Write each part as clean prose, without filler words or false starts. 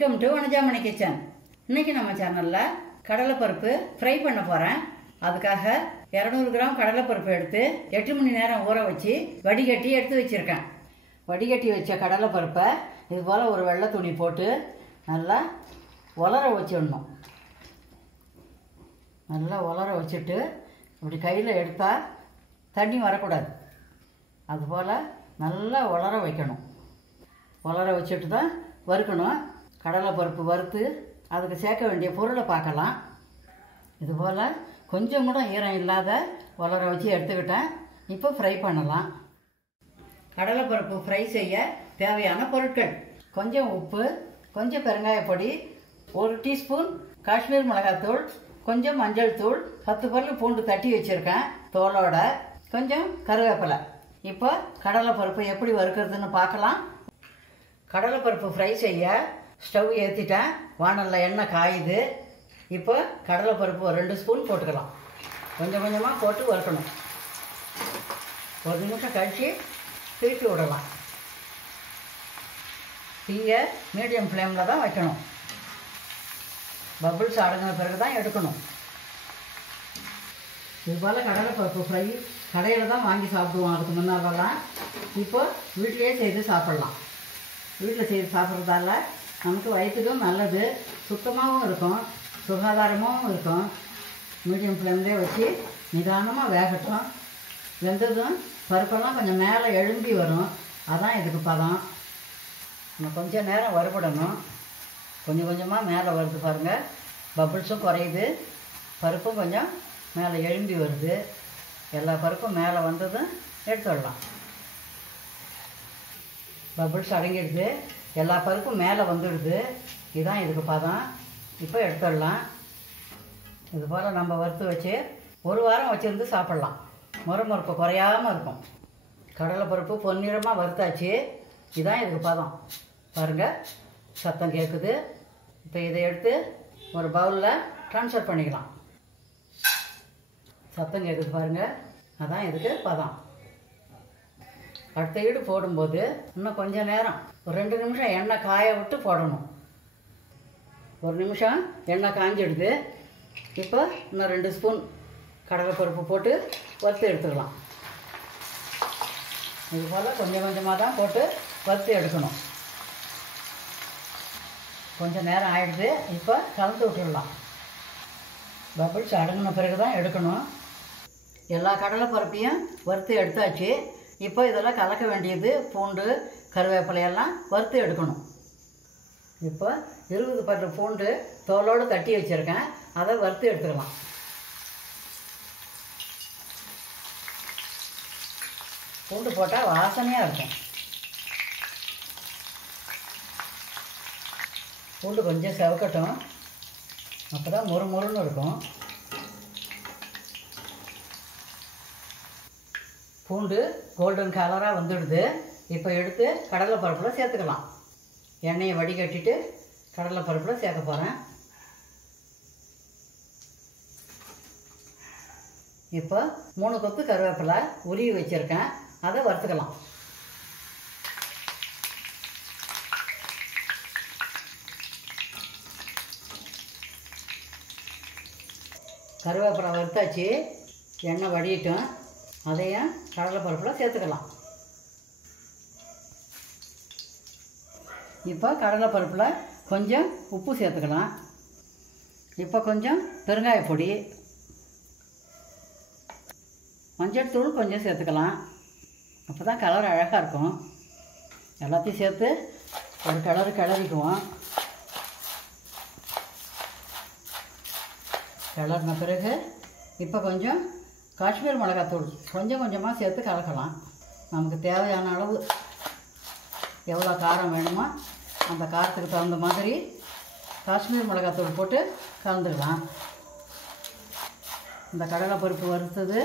Welcome to Vanajamani kitchen. இன்னைக்கு நம்ம சேனலில் கடலைப்பருப்பு ஃப்ரை பண்ண போகிறேன். அதுக்காக 200 கிராம் கடலைப்பருப்பு எடுத்து 8 மணி நேரம் ஊற வச்சு வடிகட்டி எடுத்து வச்சுருக்கேன். வடிகட்டி வச்ச கடலைப்பருப்பை இது போல் ஒரு வெள்ளை துணி போட்டு நல்லா உலர வச்சிடணும். நல்லா உலர வச்சுட்டு இப்படி கையில் எடுத்தால் தண்ணி வரக்கூடாது. அதுபோல் நல்லா உலர வைக்கணும். உலர வச்சுட்டு தான் வறுக்கணும். கடலைப்பருப்பு வறுத்து அதுக்கு சேர்க்க வேண்டிய பொருளை பார்க்கலாம். இதுபோல் கொஞ்சம் கூட ஈரம் இல்லாத உலர வச்சு எடுத்துக்கிட்டேன். இப்போ ஃப்ரை பண்ணலாம். கடலைப்பருப்பு ஃப்ரை செய்ய தேவையான பொருட்கள்: கொஞ்சம் உப்பு, கொஞ்சம் பெருங்காயப்பொடி, 1 டீஸ்பூன் காஷ்மீர் மிளகாத்தூள், கொஞ்சம் மஞ்சள் தூள், 10 பல்லு பூண்டு தட்டி வச்சுருக்கேன் தோலோட, கொஞ்சம் கருவேப்பிலை. இப்போ கடலைப்பருப்பு எப்படி வறுக்கிறதுன்னு பார்க்கலாம். கடலைப்பருப்பு ஃப்ரை செய்ய ஸ்டவ் ஏற்றிட்டேன். வானலில் எண்ணெய் காயுது. இப்போ கடலைப்பருப்பு ஒரு 2 ஸ்பூன் போட்டுக்கலாம். கொஞ்சம் கொஞ்சமாக போட்டு வறுக்கணும். 1 நிமிஷம் கழித்து திருப்பி விடலாம். தீயை மீடியம் ஃப்ளேமில் தான் வைக்கணும். பபிள்ஸ் அடங்கின பிறகு தான் எடுக்கணும். இதுபோல் கடலைப்பருப்பு ஃப்ரை கடையில் தான் வாங்கி சாப்பிடுவோம். அதுக்கு முன்னாலெல்லாம் இப்போ வீட்டிலேயே செய்து சாப்பிட்லாம். வீட்டில் செய்து சாப்பிட்றதால நமக்கு வயிற்றுக்கும் நல்லது, சுத்தமாகவும் இருக்கும், சுகாதாரமாகவும் இருக்கும். மீடியம் ஃப்ளேம்லேயே வச்சு நிதானமாக வேகட்டும். வெந்ததும் பருப்பெல்லாம் கொஞ்சம் மேலே எழும்பி வரும். அதான் இதுக்கு பதம். நம்ம கொஞ்சம் நேரம் வறுபடணும். கொஞ்சம் கொஞ்சமாக மேலே வருது பாருங்கள். பபிள்ஸும் குறையுது, பருப்பும் கொஞ்சம் மேலே எழும்பி வருது. எல்லா பருப்பும் மேலே வந்ததும் எடுத்துடலாம். பபிள்ஸ் அடங்கிடுது, எல்லா பருப்பும் மேலே வந்துடுது. இதுதான் இதுக்கு பதம். இப்போ எடுத்துடலாம். இதுபோல் நம்ம வறுத்து வச்சு 1 வாரம் வச்சுருந்து சாப்பிட்லாம். முறுமுறுப்பு குறையாமல் இருக்கும். கடலைப்பருப்பு பொன்னிறமாக வறுத்தாச்சு. இதுதான் இதுக்கு பதம். பாருங்கள், சத்தம் கேட்குது. இப்போ இதை எடுத்து ஒரு பவுலில் ட்ரான்ஸ்ஃபர் பண்ணிக்கலாம். சத்தம் கேட்குது பாருங்கள். அதான் இதுக்கு பதம். அடுத்த ஈடு போடும்போது இன்னும் கொஞ்சம் நேரம், ஒரு 2 நிமிஷம் எண்ணெய் காய விட்டு போடணும். 1 நிமிஷம் எண்ணெய் காஞ்சிடுது. இப்போ இன்னும் 2 ஸ்பூன் கடலைப்பருப்பு போட்டு வறுத்து எடுத்துக்கலாம். இதுபோல் கொஞ்சம் கொஞ்சமாக தான் போட்டு வறுத்து எடுக்கணும். கொஞ்சம் நேரம் ஆயிடுது. இப்போ கலந்து விட்டுடலாம். பபிள்ஸ் அடங்கின பிறகு தான் எடுக்கணும். எல்லா கடலைப்பருப்பையும் வறுத்து எடுத்தாச்சு. இப்போ இதெல்லாம் கலக்க வேண்டியது பூண்டு, கருவேப்பிலையெல்லாம் வறுத்து எடுக்கணும். இப்போ 20 பல்லு பூண்டு தோலோடு தட்டி வச்சுருக்கேன். அதை வறுத்து எடுத்துக்கலாம். பூண்டு போட்டால் வாசனையாக இருக்கும். பூண்டு கொஞ்சம் செவக்கட்டும். அப்போ தான் முறுமுறுன்னு இருக்கும். பூண்டு கோல்டன் கலராக வந்துடுது. இப்போ எடுத்து கடலைப்பருப்பில் சேர்த்துக்கலாம். எண்ணெயை வடிகட்டிட்டு கடலைப்பருப்பில் சேர்க்க போகிறேன். இப்போ 3 கொத்து கருவேப்பிலை உருவி வச்சுருக்கேன். அதை வறுத்துக்கலாம். கருவேப்பிலை வறுத்தாச்சு. எண்ணெய் வடியட்டும். அதையும் கடலைப்பருப்பில் சேர்த்துக்கலாம். இப்போ கடலைப்பருப்பில் கொஞ்சம் உப்பு சேர்த்துக்கலாம். இப்போ கொஞ்சம் பெருங்காயப்பொடி, மஞ்சள் தூள் கொஞ்சம் சேர்த்துக்கலாம். அப்போ தான் கலர் அழகாக இருக்கும். எல்லாத்தையும் சேர்த்து ஒரு கிளறிக்குவோம். கிளறின பிறகு இப்போ கொஞ்சம் காஷ்மீர் மிளகாத்தூள் கொஞ்சம் கொஞ்சமாக சேர்த்து கலக்கலாம். நமக்கு தேவையான அளவு எவ்வளோ காரம் வேணுமோ அந்த காரத்துக்கு தகுந்த மாதிரி காஷ்மீர் மிளகாத்தூள் போட்டு கலந்துக்கலாம். இந்த கடலைப்பருப்பு வறுத்தது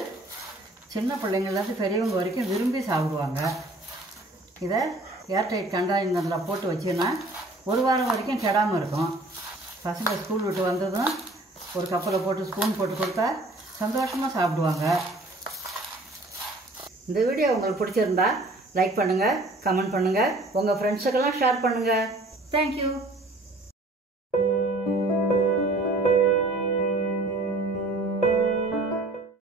சின்ன பிள்ளைங்கள்லேருந்து பெரியவங்க வரைக்கும் விரும்பி சாப்பிடுவாங்க. இதை ஏர்டைட் கண்டெய்னரில் போட்டு வச்சுன்னா 1 வாரம் வரைக்கும் கெடாமல் இருக்கும். பசங்க ஸ்கூல் விட்டு வந்ததும் ஒரு கப்பில் போட்டு ஸ்பூன் போட்டு கொடுத்தா சந்தோஷமாக சாப்பிடுவாங்க. இந்த வீடியோ உங்களுக்கு பிடிச்சிருந்தா லைக் பண்ணுங்கள், கமெண்ட் பண்ணுங்கள், உங்கள் ஃப்ரெண்ட்ஸுக்கெல்லாம் ஷேர் பண்ணுங்கள். தேங்க்யூ.